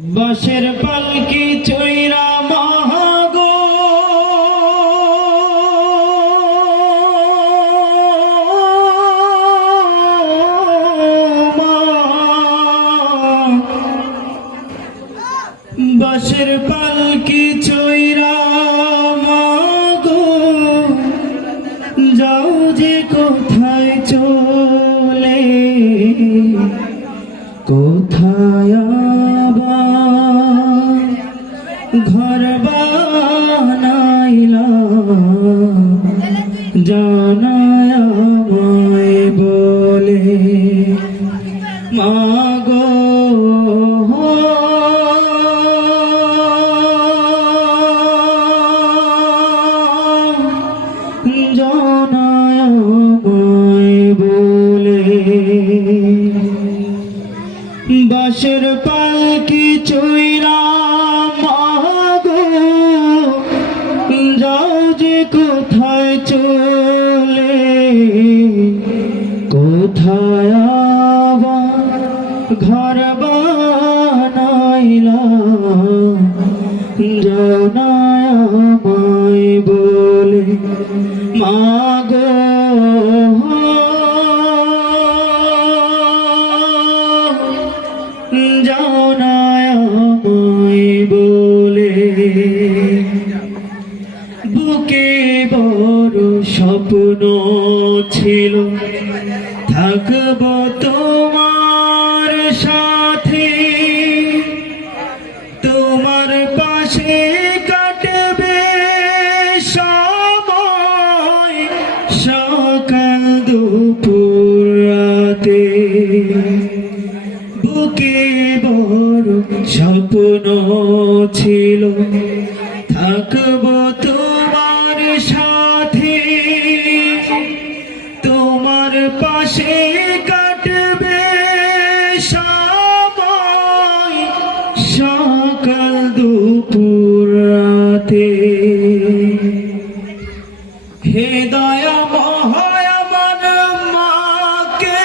বাঁশের পালকি চৈরা মহাগো বাঁশের পালকি চৈরা মহাগো যাও যে কোথায় চলে কোথায় ঘর বানাইলা জানায় আমায় বলে মাগো জানায় আমায় বলে বাঁশের পালকি চৈরা যাও যে কোথায় চলে কোথায় ঘর বানাইলা জানায় আমায় বলে মাগো জানায় আমায় বলে বুকে বড় স্বপ্ন ছিল থাকব তোমার সাথে তোমার পাশে কাটবে সময় সকাল দুপুর রাতে বুকে বড় স্বপ্ন ছিল থাকব তোমার সাথে তোমার পাশে কাটবে সময় সকাল দুপুর রাতে হে দয়াময় আমার মাকে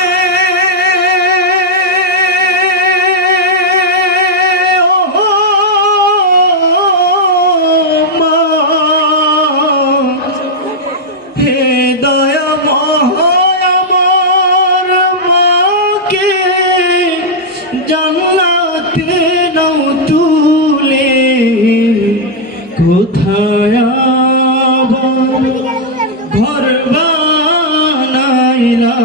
হে দয়াময় আমার মাকে জান্নাতে নাও তুলে কোথায় ঘর বানাইলা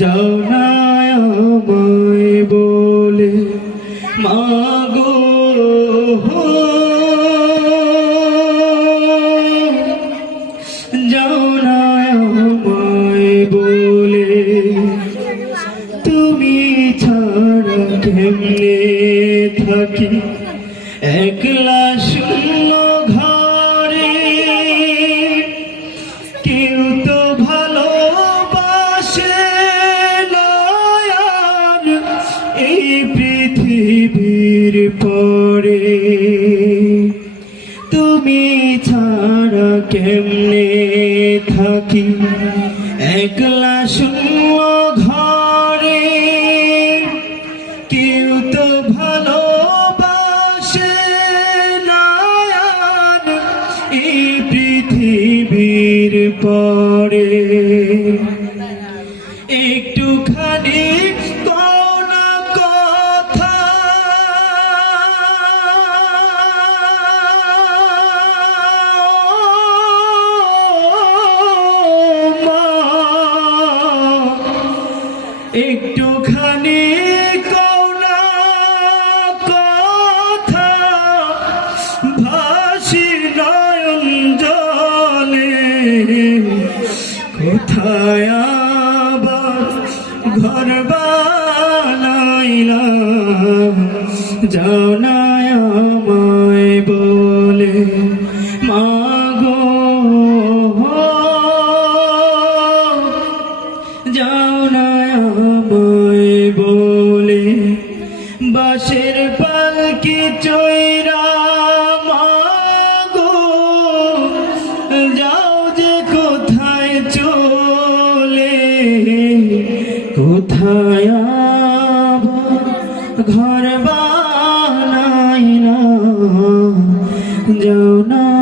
যাও না আমায় বলে মাগো যাও না আমায় বলে তুমি ছাড়া কেমনে থাকি একলা শূন্য ঘরে কেউ তো ভালোবাসে না আর এই পৃথিবীর পরে তুমি ছাড়া কেমনে থাকি একলা শূন্য ঘরে কেউ তো ভালোবাসে না আর এই পৃথিবীর পরে একটুখানি কোনা কথা একটুখানি কোনা কথা ভাসি নয়ন জলে কোথায় আবার ঘর বানাইলা যাও না আমায় বলে মাগো যাও না আমায় বলে বাঁশের পালকি চৈরা মাগো যাও যে কোথায় চলে কোথায় ঘর যাও না